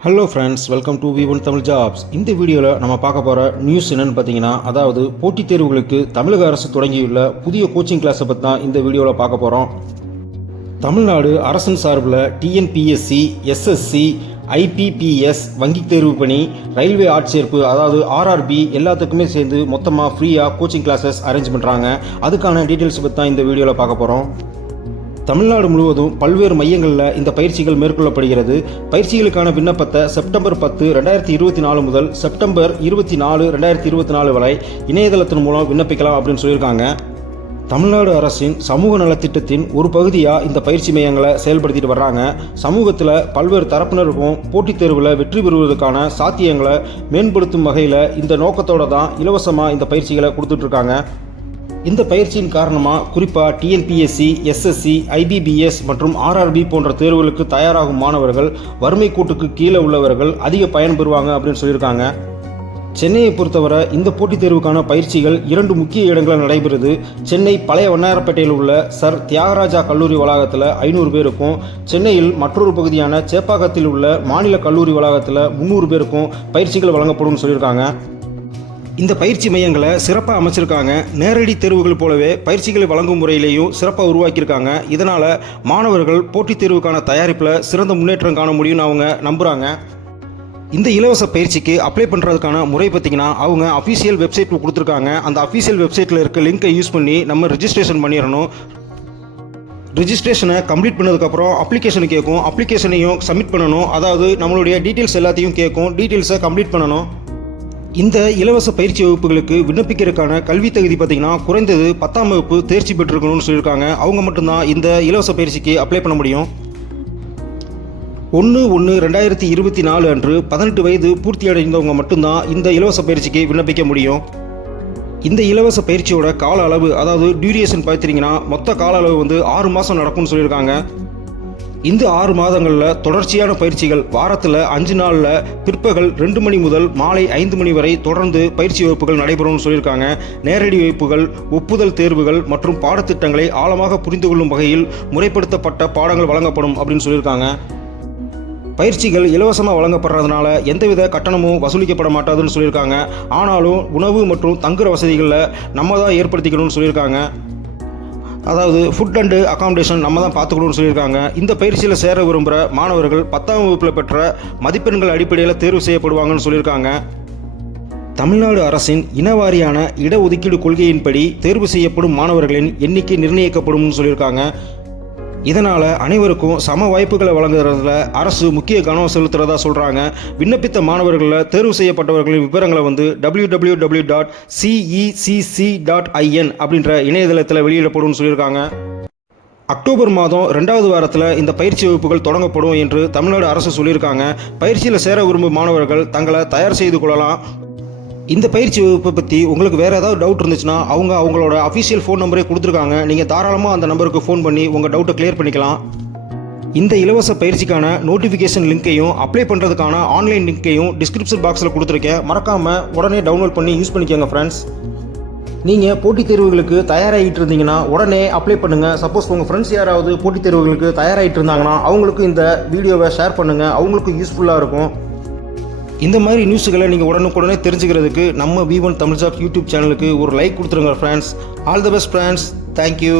Hello friends welcome to V one Tamil jobs இந்த வீடியோவில் நம்ம பார்க்க போகிற நியூஸ் என்னென்னு பார்த்தீங்கன்னா அதாவது போட்டித் தேர்வுகளுக்கு தமிழக அரசு தொடங்கியுள்ள புதிய கோச்சிங் கிளாஸை பற்றி தான் இந்த வீடியோவில் பார்க்க போகிறோம் தமிழ்நாடு அரசின் சார்பில் டிஎன்பிஎஸ்சி எஸ்எஸ்சி ஐபிபிஎஸ் வங்கி தேர்வு பணி ரயில்வே ஆட்சேர்ப்பு அதாவது ஆர்ஆர்பி எல்லாத்துக்குமே சேர்ந்து மொத்தமாக ஃப்ரீயாக கோச்சிங் கிளாஸஸ் அரேஞ்ச் பண்ணுறாங்க அதுக்கான டீட்டெயில்ஸ் பற்றி தான் இந்த வீடியோவில் பார்க்க போகிறோம் தமிழ்நாடு முழுவதும் பல்வேறு மையங்களில் இந்த பயிற்சிகள் மேற்கொள்ளப்படுகிறது. பயிற்சிகளுக்கான விண்ணப்பத்தை செப்டம்பர் பத்து ரெண்டாயிரத்தி இருபத்தி நாலு முதல் செப்டம்பர் இருபத்தி நாலு ரெண்டாயிரத்தி இருபத்தி நாலு வரை இணையதளத்தின் மூலம் விண்ணப்பிக்கலாம் அப்படின்னு சொல்லியிருக்காங்க. தமிழ்நாடு அரசின் சமூக நலத்திட்டத்தின் ஒரு பகுதியாக இந்த பயிற்சி மையங்களை செயல்படுத்திட்டு வர்றாங்க. சமூகத்தில் பல்வேறு தரப்பினருக்கும் போட்டித் தேர்வில் வெற்றி பெறுவதற்கான சாத்தியங்களை மேம்படுத்தும் வகையில் இந்த நோக்கத்தோடு தான் இலவசமாக இந்த பயிற்சிகளை கொடுத்துட்ருக்காங்க இந்த பயிற்சியின் காரணமாக குறிப்பாக டிஎன்பிஎஸ்சி எஸ்எஸ்சி ஐபிபிஎஸ் மற்றும் ஆர்ஆர்பி போன்ற தேர்வுகளுக்கு தயாராகும் மாணவர்கள் வறுமை கூட்டுக்கு கீழே உள்ளவர்கள் அதிக பயன் பெறுவாங்க அப்படின்னு சொல்லியிருக்காங்க. சென்னையை பொறுத்தவரை இந்த போட்டித் தேர்வுக்கான பயிற்சிகள் இரண்டு முக்கிய இடங்களில் நடைபெறுது. சென்னை பழைய வண்ணாரப்பேட்டையில் உள்ள சர் தியாகராஜா கல்லூரி வளாகத்தில் ஐநூறு பேருக்கும் சென்னையில் மற்றொரு பகுதியான சேப்பாக்கத்தில் உள்ள மாநில கல்லூரி வளாகத்தில் முந்நூறு பேருக்கும் பயிற்சிகள் வழங்கப்படும் சொல்லியிருக்காங்க. இந்த பயிற்சி மையங்களை சிறப்பாக அமைச்சிருக்காங்க. நேரடி தேர்வுகள் போலவே பயிற்சிகளை வழங்கும் முறையிலையும் சிறப்பாக உருவாக்கியிருக்காங்க. இதனால் மாணவர்கள் போட்டித் தேர்வுக்கான தயாரிப்பில் சிறந்த முன்னேற்றம் காண முடியும்னு அவங்க நம்புகிறாங்க இந்த இலவச பயிற்சிக்கு அப்ளை பண்ணுறதுக்கான முறை பார்த்திங்கன்னா அவங்க அஃபீஷியல் வெப்சைட் கொடுத்துருக்காங்க. அந்த அஃபீஷியல் வெப்சைட்டில் இருக்க லிங்கை யூஸ் பண்ணி நம்ம ரிஜிஸ்ட்ரேஷன் பண்ணிடணும். ரிஜிஸ்ட்ரேஷனை கம்ப்ளீட் பண்ணதுக்கப்புறம் அப்ளிகேஷன் கேட்கும் அப்ளிகேஷனையும் சப்மிட் பண்ணணும். அதாவது நம்மளுடைய டீட்டெயில்ஸ் எல்லாத்தையும் கேட்கும் டீட்டெயில்ஸை கம்ப்ளீட் பண்ணணும். இந்த இலவச பயிற்சி வகுப்புகளுக்கு விண்ணப்பிக்கிறதுக்கான கல்வி தகுதி பார்த்தீங்கன்னா குறைந்தது பத்தாம் வகுப்பு தேர்ச்சி பெற்றிருக்கணும்னு சொல்லியிருக்காங்க. அவங்க மட்டும்தான் இந்த இலவச பயிற்சிக்கு அப்ளை பண்ண முடியும். ஒன்று ஒன்று ரெண்டாயிரத்தி இருபத்தி நாலு அன்று பதினெட்டு வயது பூர்த்தி அடைந்தவங்க மட்டும்தான் இந்த இலவச பயிற்சிக்கு விண்ணப்பிக்க முடியும். இந்த இலவச பயிற்சியோட கால அளவு அதாவது டியூரியேஷன் பார்த்தீங்கன்னா மொத்த கால அளவு வந்து ஆறு மாதம் நடக்கும்னு சொல்லியிருக்காங்க. இந்த ஆறு மாதங்களில் தொடர்ச்சியான பயிற்சிகள் வாரத்தில் அஞ்சு நாளில் பிற்பகல் ரெண்டு மணி முதல் மாலை ஐந்து மணி வரை தொடர்ந்து பயிற்சி வகுப்புகள் நடைபெறும்னு சொல்லியிருக்காங்க. நேரடி வகுப்புகள் ஒப்புதல் தேர்வுகள் மற்றும் பாடத்திட்டங்களை ஆழமாக புரிந்து கொள்ளும் வகையில் முறைப்படுத்தப்பட்ட பாடங்கள் வழங்கப்படும் அப்படின்னு சொல்லியிருக்காங்க. பயிற்சிகள் இலவசமாக வழங்கப்படுறதுனால எந்தவித கட்டணமும் வசூலிக்கப்பட மாட்டாதுன்னு சொல்லியிருக்காங்க. ஆனாலும் உணவு மற்றும் தங்குற வசதிகளில் நம்ம தான் ஏற்படுத்திக்கணும்னு சொல்லியிருக்காங்க. அதாவது ஃபுட் அண்டு அகாமடேஷன் நம்ம தான் பார்த்துக்கணும்னு சொல்லியிருக்காங்க. இந்த பயிற்சியில் சேர விரும்புகிற மாணவர்கள் பத்தாம் வகுப்பில் பெற்ற மதிப்பெண்கள் அடிப்படையில் தேர்வு செய்யப்படுவாங்கன்னு சொல்லியிருக்காங்க. தமிழ்நாடு அரசின் இனவாரியான இடஒதுக்கீடு கொள்கையின்படி தேர்வு செய்யப்படும் மாணவர்களின் எண்ணிக்கை நிர்ணயிக்கப்படும்னு சொல்லியிருக்காங்க. இதனால் அனைவருக்கும் சம வாய்ப்புகளை வழங்குறதுல அரசு முக்கிய கவனம் செலுத்துறதா சொல்கிறாங்க விண்ணப்பித்த மாணவர்களில் தேர்வு செய்யப்பட்டவர்களின் விவரங்களை வந்து W W W dot CECC dot IN அப்படின்ற இணையதளத்தில் வெளியிடப்படும்னு சொல்லியிருக்காங்க. அக்டோபர் மாதம் ரெண்டாவது வாரத்தில் இந்த பயிற்சி வகுப்புகள் தொடங்கப்படும் என்று தமிழ்நாடு அரசு சொல்லியிருக்காங்க. பயிற்சியில் சேர விரும்பும் மாணவர்கள் தங்களை தயார் செய்து கொள்ளலாம். இந்த பயிற்சி வகுப்பை பற்றி உங்களுக்கு வேறு ஏதாவது டவுட் இருந்துச்சுன்னா அவங்க அவங்களோட அஃபிஷியல் ஃபோன் நம்பரே கொடுத்துருக்காங்க. நீங்கள் தாராளமாக அந்த நம்பருக்கு ஃபோன் பண்ணி உங்கள் டவுட்டை கிளியர் பண்ணிக்கலாம். இந்த இலவச பயிற்சிக்கான நோட்டிஃபிகேஷன் லிங்க்கையும் அப்ளை பண்ணுறதுக்கான ஆன்லைன் லிங்க்கையும் டிஸ்கிரிப்ஷன் பாக்ஸில் கொடுத்துருக்கேன். மறக்காமல் உடனே டவுன்லோட் பண்ணி யூஸ் பண்ணிக்கோங்க ஃப்ரெண்ட்ஸ் நீங்கள் போட்டித் தேர்வுகளுக்கு தயாராகிட்டு இருந்தீங்கன்னா உடனே அப்ளை பண்ணுங்கள் சப்போஸ் உங்கள் ஃப்ரெண்ட்ஸ் யாராவது போட்டித் தேர்வுகளுக்கு தயாராகிட்டு இருந்தாங்கன்னா அவங்களுக்கும் இந்த வீடியோவை ஷேர் பண்ணுங்கள் அவங்களுக்கும் யூஸ்ஃபுல்லாக இருக்கும். இந்த மாதிரி நியூஸுகளை நீங்கள் உடனுக்குடனே தெரிஞ்சுக்கிறதுக்கு நம்ம V one Tamil job YouTube சேனலுக்கு ஒரு லைக் கொடுத்துருங்க friends all the best friends thank you